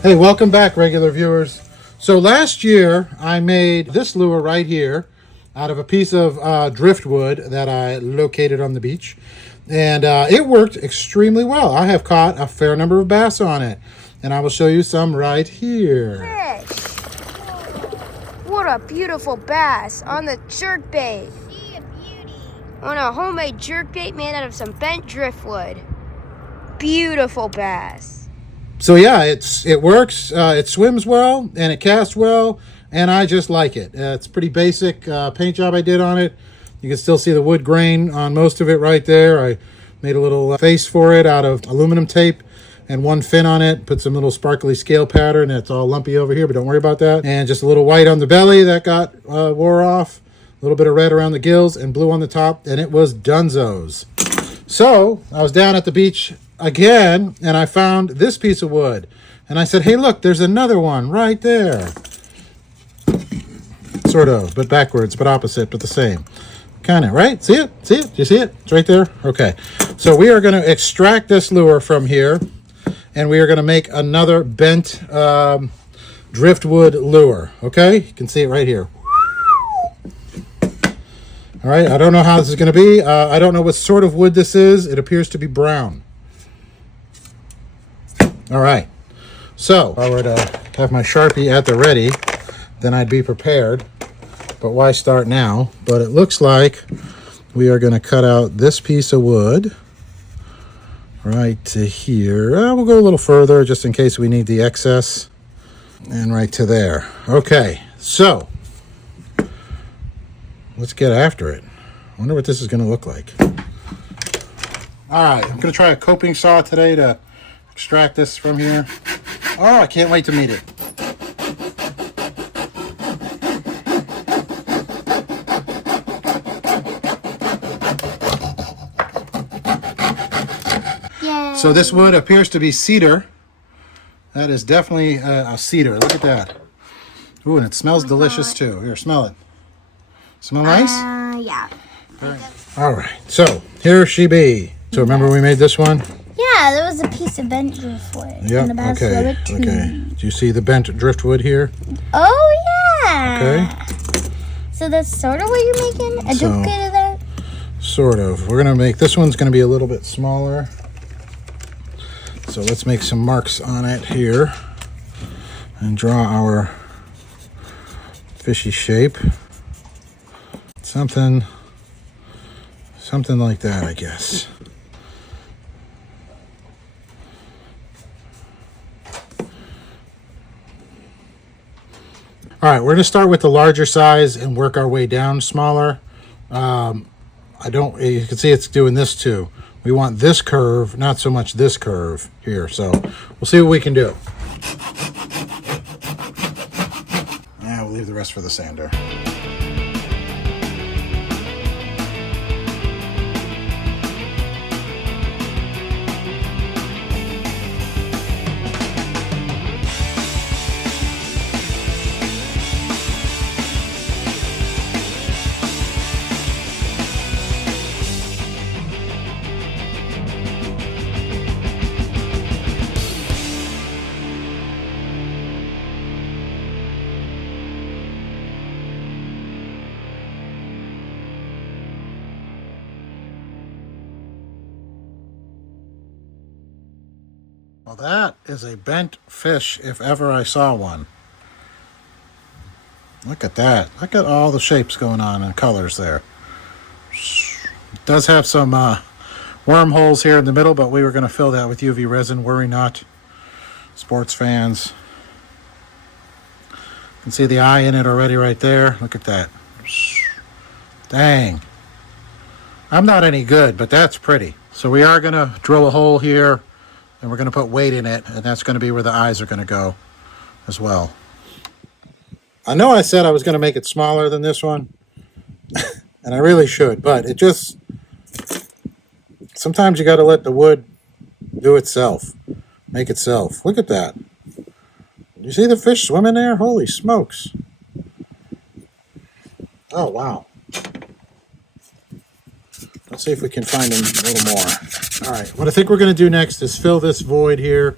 Hey, welcome back, regular viewers. So last year I made this lure right here out of a piece of driftwood that I located on the beach, and it worked extremely well. I have caught a fair number of bass on it, and I will show you some right here. Fish! What a beautiful bass on the jerkbait. See a beauty. On a homemade jerkbait made out of some bent driftwood. Beautiful bass. So yeah, it works. It swims well and it casts well, and I just like it. It's pretty basic paint job I did on it. You can still see the wood grain on most of it right there. I made a little face for it out of aluminum tape and one fin on it. Put some little sparkly scale pattern. It's all lumpy over here, but don't worry about that. And just a little white on the belly that got wore off. A little bit of red around the gills and blue on the top, and it was dunzos. So I was down at the beach again, and I found this piece of wood, and I said, hey, look, there's another one right there. Sort of, but backwards, but opposite, but the same. Kind of, right? See it? See it? Do you see it? It's right there. Okay. So we are going to extract this lure from here, and we are going to make another bent driftwood lure. Okay? You can see it right here. All right. I don't know how this is going to be. I don't know what sort of wood this is. It appears to be brown. All right. So if I were to have my Sharpie at the ready, then I'd be prepared. But why start now? But it looks like we are going to cut out this piece of wood right to here. We'll go a little further just in case we need the excess. And right to there. Okay. So let's get after it. I wonder what this is going to look like. All right. I'm going to try a coping saw today to extract this from here. Oh, I can't wait to meet it. Yay. So this wood appears to be cedar. That is definitely a cedar. Look at that. Ooh, and it smells delicious too. Here, smell it. Smell nice? Yeah. All right. So here she be. So remember we made this one? Yeah, there was a piece of bent driftwood. Yep. Okay. Okay. Do you see the bent driftwood here? Oh, yeah. Okay. So that's sort of what you're making? A So- duplicate of that? Sort of. We're going to make, this one's going to be a little bit smaller. So let's make some marks on it here and draw our fishy shape. Something like that, I guess. All right, we're going to start with the larger size and work our way down smaller. You can see it's doing this too. We want this curve, not so much this curve here. So we'll see what we can do. Yeah, we'll leave the rest for the sander. Well, that is a bent fish if ever I saw one. Look at that. Look at all the shapes going on and colors there. It does have some wormholes here in the middle, but we were going to fill that with UV resin. Worry not, sports fans. You can see the eye in it already right there. Look at that. Dang. I'm not any good, but that's pretty. So we are going to drill a hole here, and we're going to put weight in it, and that's going to be where the eyes are going to go as well. I know I said I was going to make it smaller than this one, and I really should, but it just, sometimes you got to let the wood do itself, make itself. Look at that. You see the fish swimming there? Holy smokes. Oh, wow. Let's see if we can find a little more. All right, what I think we're going to do next is fill this void here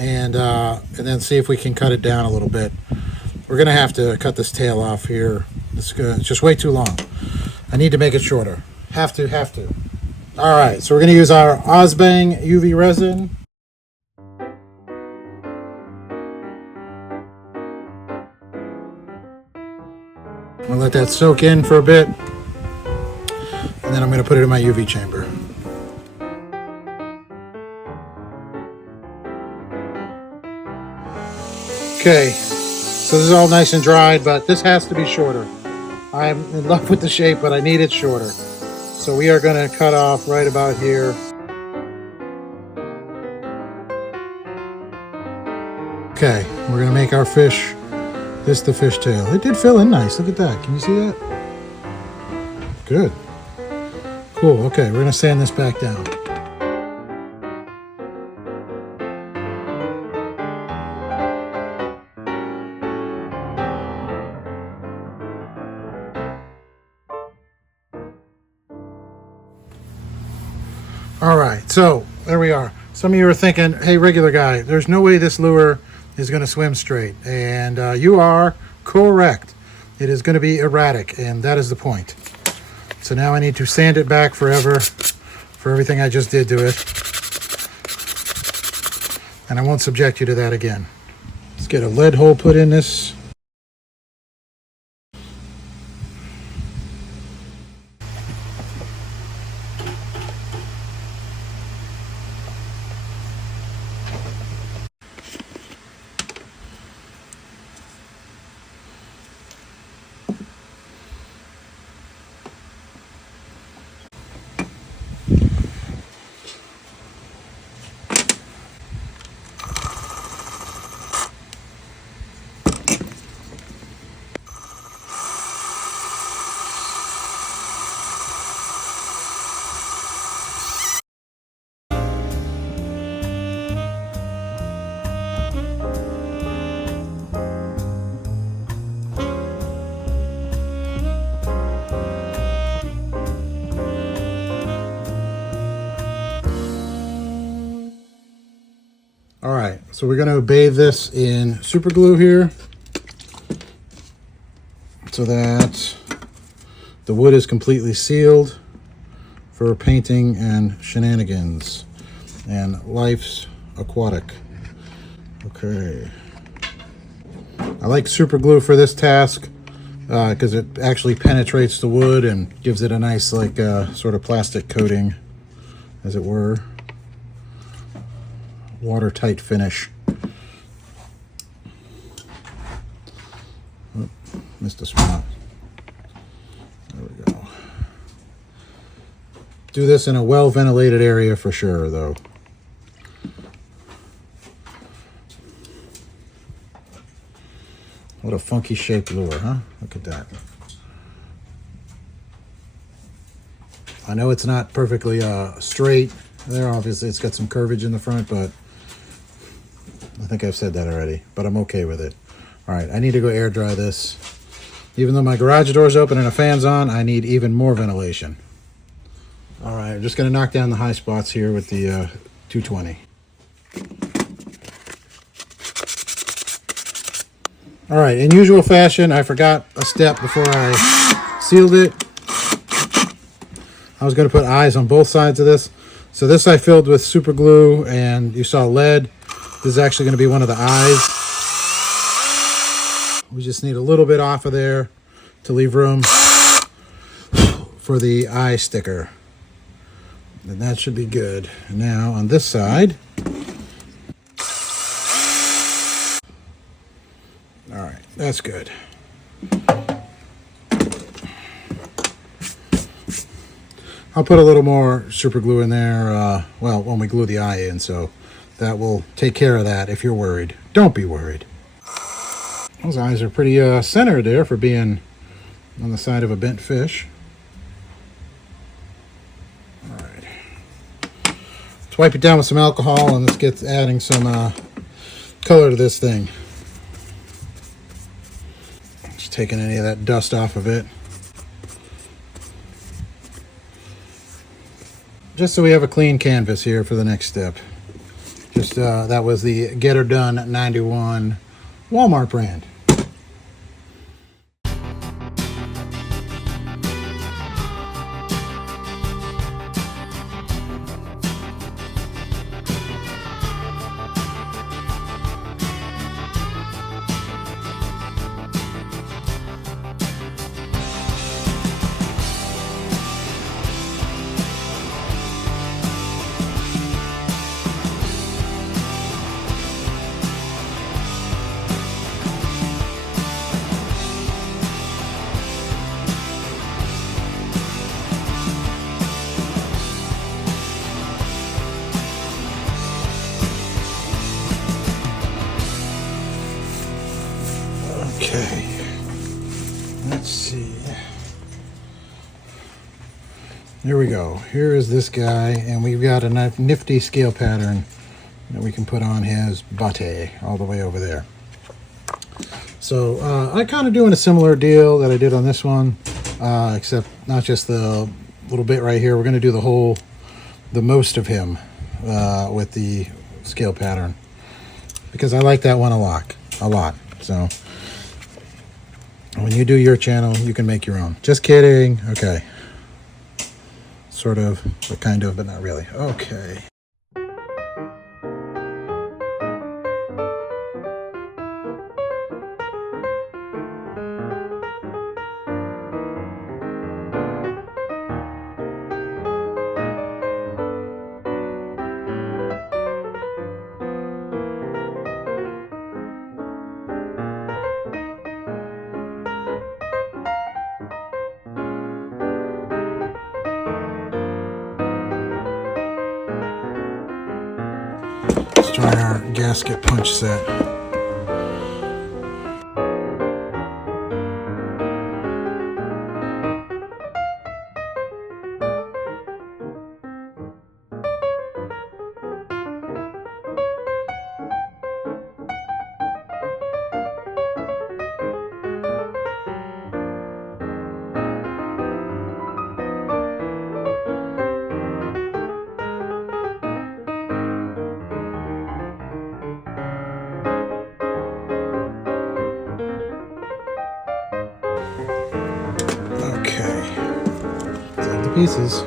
and then see if we can cut it down a little bit. We're gonna have to cut this tail off here. It's just way too long. I need to make it shorter. Have to. All right, so we're gonna use our Ozbang UV resin. I'm gonna let that soak in for a bit, and then I'm gonna put it in my UV chamber. Okay, so this is all nice and dried, but this has to be shorter. I'm in love with the shape, but I need it shorter. So we are gonna cut off right about here. Okay, we're gonna make our fish. This the fish tail. It did fill in nice. Look at that. Can you see that? Good. Cool. Okay, we're gonna sand this back down. All right, so there we are. Some of you are thinking, hey, regular guy, there's no way this lure is going to swim straight. And you are correct. It is going to be erratic, and that is the point. So now I need to sand it back forever for everything I just did to it. And I won't subject you to that again. Let's get a lead hole put in this. All right, so we're going to bathe this in super glue here so that the wood is completely sealed for painting and shenanigans and life's aquatic. Okay. I like super glue for this task because it actually penetrates the wood and gives it a nice like sort of plastic coating, as it were. Watertight finish. Oh, missed a spot. There we go. Do this in a well-ventilated area for sure, though. What a funky shaped lure, huh? Look at that. I know it's not perfectly straight there. Obviously, it's got some curvage in the front, but I think I've said that already, but I'm okay with it. All right, I need to go air dry this. Even though my garage door's open and a fan's on, I need even more ventilation. All right, I'm just gonna knock down the high spots here with the 220. All right, in usual fashion, I forgot a step before I sealed it. I was gonna put eyes on both sides of this. So this I filled with super glue, and you saw lead. This is actually going to be one of the eyes. We just need a little bit off of there to leave room for the eye sticker. And that should be good. Now on this side. All right, that's good. I'll put a little more super glue in there, well, when we glue the eye in, so that will take care of that if you're worried. Don't be worried. Those eyes are pretty centered there for being on the side of a bent fish. All right. Let's wipe it down with some alcohol and let's get adding some color to this thing. Just taking any of that dust off of it. Just so we have a clean canvas here for the next step. Just that was the Get Her Done 91 Walmart brand. Okay, let's see. Here we go. Here is this guy, and we've got a nifty scale pattern that we can put on his bate all the way over there. So I'm kind of doing a similar deal that I did on this one, except not just the little bit right here. We're going to do the most of him with the scale pattern, because I like that one a lot. So when you do your channel, you can make your own. Just kidding. Okay. Sort of, but kind of, but not really. Okay. Let's try our gasket punch set. Pieces.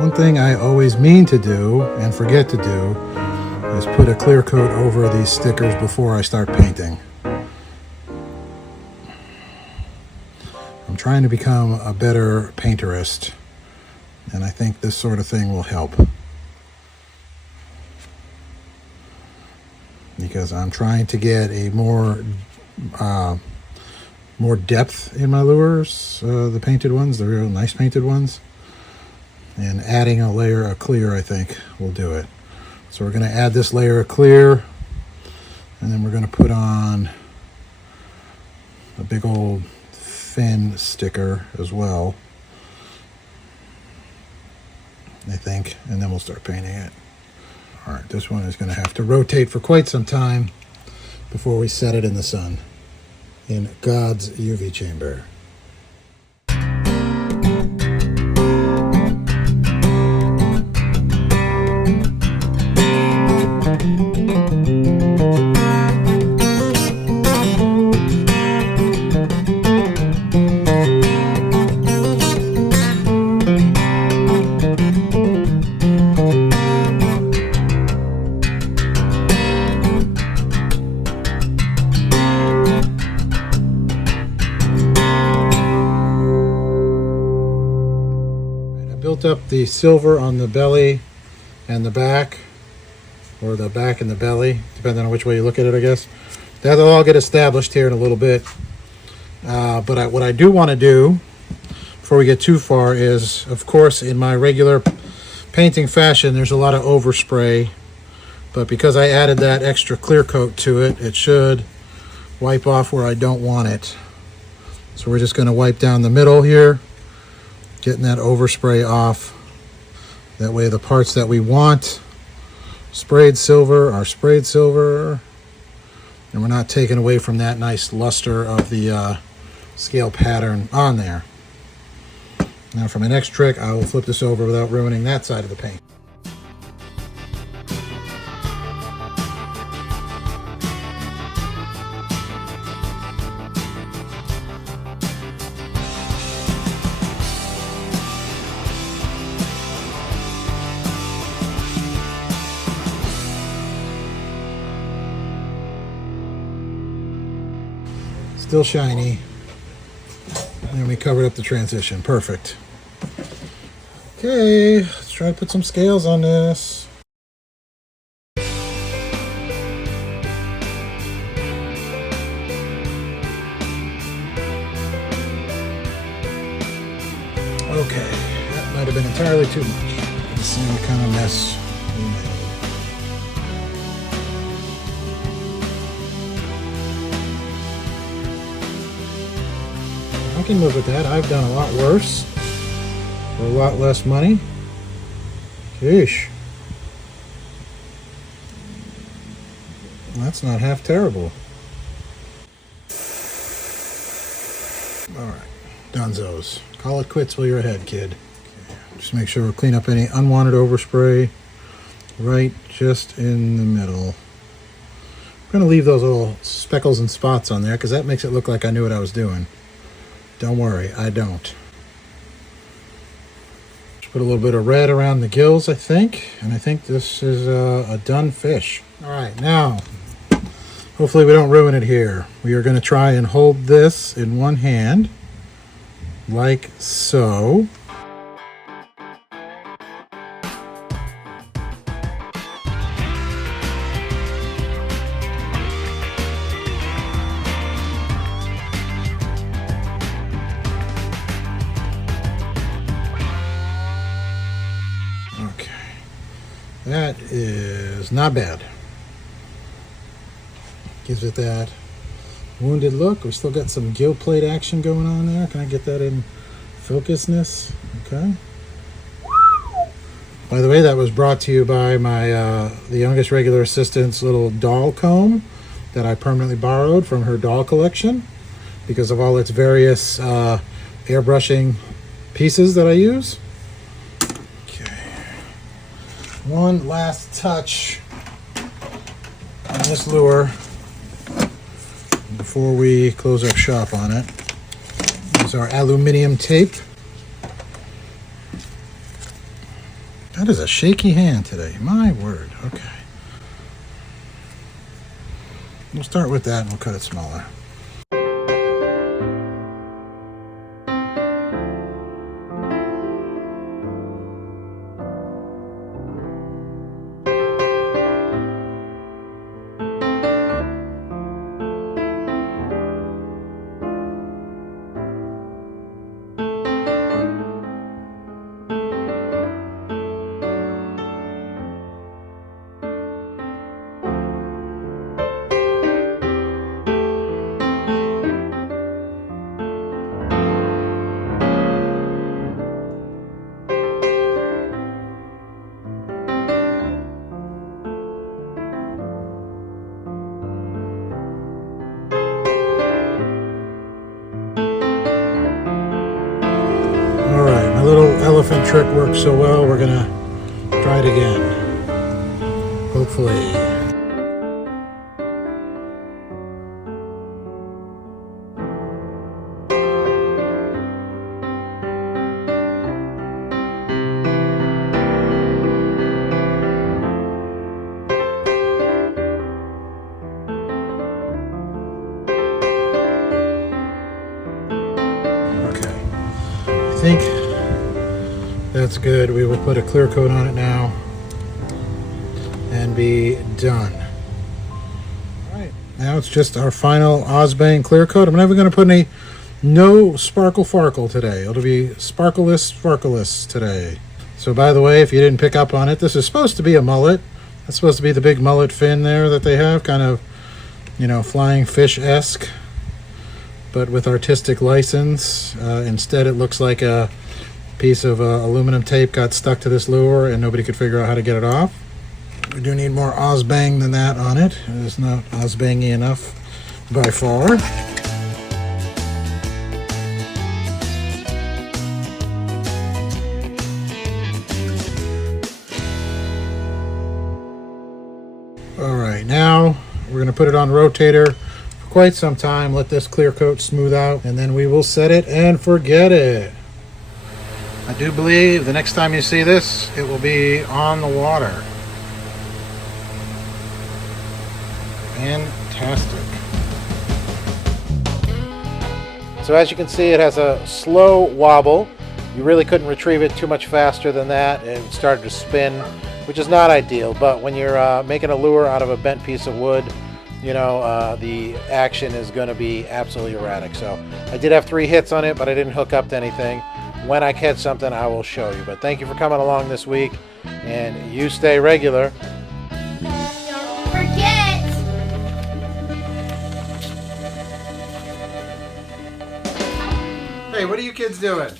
One thing I always mean to do and forget to do is put a clear coat over these stickers before I start painting. I'm trying to become a better painterist, and I think this sort of thing will help, because I'm trying to get a more depth in my lures, the painted ones, the real nice painted ones, and adding a layer of clear, I think, will do it. So we're going to add this layer of clear, and then we're going to put on a big old fin sticker as well, I think, and then we'll start painting it. All right, this one is going to have to rotate for quite some time before we set it in the sun in God's UV chamber. Built up the silver on the belly and the back, or the back and the belly, depending on which way you look at it, I guess. That'll all get established here in a little bit. But what I do want to do before we get too far is, of course, in my regular painting fashion, there's a lot of overspray, but because I added that extra clear coat to it, it should wipe off where I don't want it. So we're just going to wipe down the middle here, getting that overspray off. That way the parts that we want sprayed silver are sprayed silver, and we're not taking away from that nice luster of the scale pattern on there. Now for my next trick, I will flip this over without ruining that side of the paint. Still shiny. And we covered up the transition. Perfect. Okay, let's try to put some scales on this. Okay, that might have been entirely too much. Let's see what kind of mess we made. I can live with that. I've done a lot worse for a lot less money. Sheesh. That's not half terrible. Alright, Dunzos. Call it quits while you're ahead, kid. Okay. Just make sure we clean up any unwanted overspray right just in the middle. I'm going to leave those little speckles and spots on there because that makes it look like I knew what I was doing. Don't worry, I don't. Just put a little bit of red around the gills, I think. And I think this is a done fish. All right, now, hopefully we don't ruin it here. We are going to try and hold this in one hand, like so. That is not bad. Gives it that wounded look. We still got some gill plate action going on there. Can I get that in focusness? Okay. By the way, that was brought to you by my the youngest regular assistant's little doll comb that I permanently borrowed from her doll collection because of all its various airbrushing pieces that I use. One last touch on this lure before we close up shop on it is our aluminum tape. That is a shaky hand today, my word. Okay. We'll start with that and we'll cut it smaller. Little elephant trick worked so well, we're gonna try it again. Hopefully. Okay. I think that's good. We will put a clear coat on it now and be done. All right, now it's just our final Osbane clear coat. I'm never going to put any no sparkle farkle today. It'll be sparkleless sparkleless today. So by the way, if you didn't pick up on it, this is supposed to be a mullet. That's supposed to be the big mullet fin there that they have, kind of, you know, flying fish-esque, but with artistic license. Instead, it looks like a piece of aluminum tape got stuck to this lure and nobody could figure out how to get it off. We do need more Osbang than that on it. It's not Osbangy enough by far. All right, now we're going to put it on the rotator for quite some time. Let this clear coat smooth out, and then we will set it and forget it. I do believe the next time you see this, it will be on the water. Fantastic. So as you can see, it has a slow wobble. You really couldn't retrieve it too much faster than that. It started to spin, which is not ideal, but when you're making a lure out of a bent piece of wood, you know, the action is going to be absolutely erratic. So I did have 3 hits on it, but I didn't hook up to anything. When I catch something, I will show you. But thank you for coming along this week, and you stay regular. Don't forget. Hey, what are you kids doing?